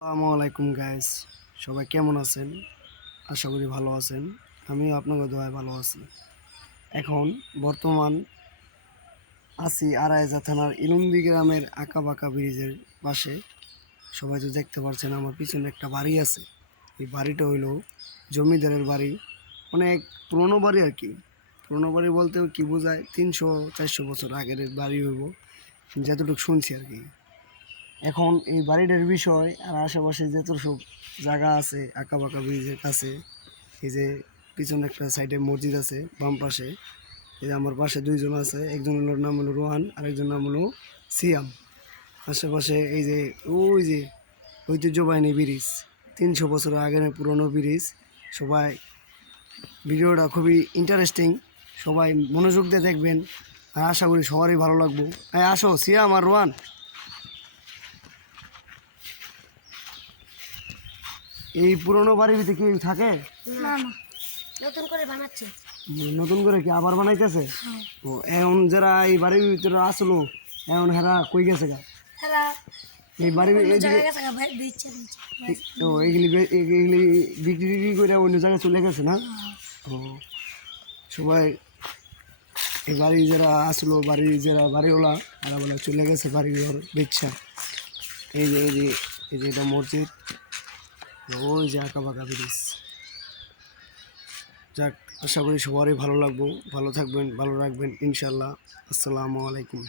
আসসালামু আলাইকুম গাইস, সবাই কেমন আছেন? আশা করি ভালো আছেন। আমিও আপনাদের দোয়ায় ভালো আছি। এখন বর্তমান আছি আড়াইহাজার থানার ইলুমদি গ্রামের আঁকাবাঁকা ব্রিজের পাশে। সবাই তো দেখতে পাচ্ছেন আমার পিছনে একটা বাড়ি আছে। এই বাড়িটা হইলো জমিদারের বাড়ি, অনেক পুরনো বাড়ি আর কি। পুরনো বাড়ি বলতে কি বোঝায়, 300-400 বছর আগের বাড়ি হইব, যতটুকু শুনছি আর কি। এখন এই বাড়িটার বিষয় আর আশেপাশে যত সব জায়গা আছে আঁকাবাঁকা ব্রিজের কাছে, এই যে পিছনে একটা সাইডে মসজিদ আছে, বাম পাশে এই যে আমার পাশে দুইজন আছে, একজনের নাম হলো রোহান আর একজনের নাম হলো সিয়াম। আশেপাশে এই যে ওই যে ঐতিহ্যবাহী ব্রিজ, 300 বছর আগের পুরনো ব্রিজ। সবাই ভিডিওটা খুবই ইন্টারেস্টিং, সবাই মনোযোগ দিয়ে দেখবেন আর আশা করি সবারই ভালো লাগবো। আসো সিয়াম আর রোহান। এই পুরনো বাড়ির ভিতরে কি থাকে? না না, নতুন করে বানাচ্ছে। নতুন করে কি আবার বানাইতেছে? ও এখন যারা এই বাড়ির ভিতরে আসলো, এখন হেরা কই গেছে গা? তারা এই বাড়ির অন্য এইদিকে জায়গায় গেছে, ভাই দিচ্ছে। ও এইগুলি বিক্রি টিক্রি করে অন্য জায়গায় চলে গেছে না? ও সবাই এই বাড়ি যারা আসলো, বাড়ির যারা বাড়িওয়ালা এরা বলে চলে গেছে বাড়ি ঘর বেচ্ছা। এই যে এটা মসজিদ, ওই যে আঁকা বাঁকা ব্রিজ। যাক, আশা করি সবারই ভালো লাগবো, ভালো থাকবেন, ভালো রাখবেন ইনশাল্লাহ। আসসালামু আলাইকুম।